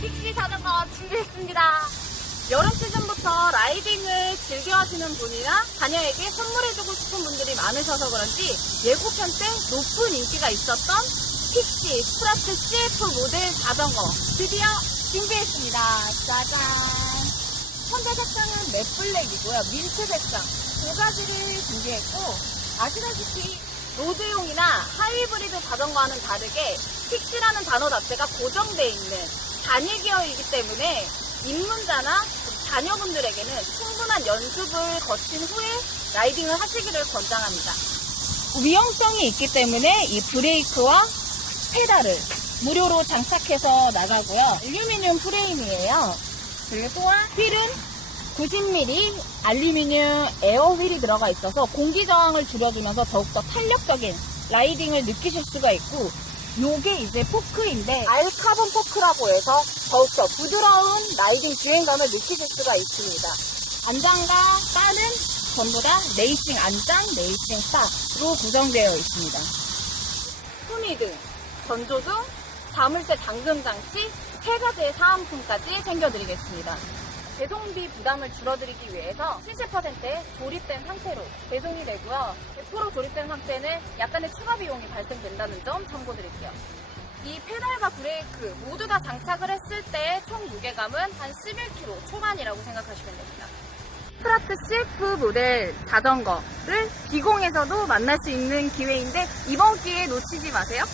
반갑습니다. 여름 시즌부터 라이딩을 즐겨 하시는 분이나 자녀에게 선물해주고 싶은 분들이 많으셔서 그런지 예고편 때 높은 인기가 있었던 픽시 스트라트 CF 모델 자전거 드디어 준비했습니다. 짜잔! 현재 색상은 맵블랙이고요. 민트 색상 두 가지를 준비했고 아시다시피 로드용이나 하이브리드 자전거와는 다르게 픽시라는 단어 자체가 고정되어 있는 단일 기어이기 때문에 입문자나 자녀분들에게는 충분한 연습을 거친 후에 라이딩을 하시기를 권장합니다. 위험성이 있기 때문에 이 브레이크와 페달을 무료로 장착해서 나가고요. 알루미늄 프레임이에요. 그리고 또한 휠은 90mm 알루미늄 에어 휠이 들어가 있어서 공기 저항을 줄여주면서 더욱더 탄력적인 라이딩을 느끼실 수가 있고 요게 이제 포크인데 알카본 포크라고 해서 더욱더 부드러운 라이딩 주행감을 느끼실 수가 있습니다. 안장과 바는 전부 다 레이싱 안장, 레이싱 바로 구성되어 있습니다. 후미등, 전조등, 자물쇠 잠금 장치 세 가지의 사은품까지 챙겨드리겠습니다. 배송비 부담을 줄어들이기 위해서 70%의 조립된 상태로 배송이 되고요. 100% 조립된 상태는 약간의 추가 비용이 발생된다는 점 참고드릴게요. 이 페달과 브레이크 모두 다 장착을 했을 때 총 무게감은 한 11kg 초반이라고 생각하시면 됩니다. 스트라트 CF 모델 자전거를 비공에서도 만날 수 있는 기회인데 이번 기회에 놓치지 마세요.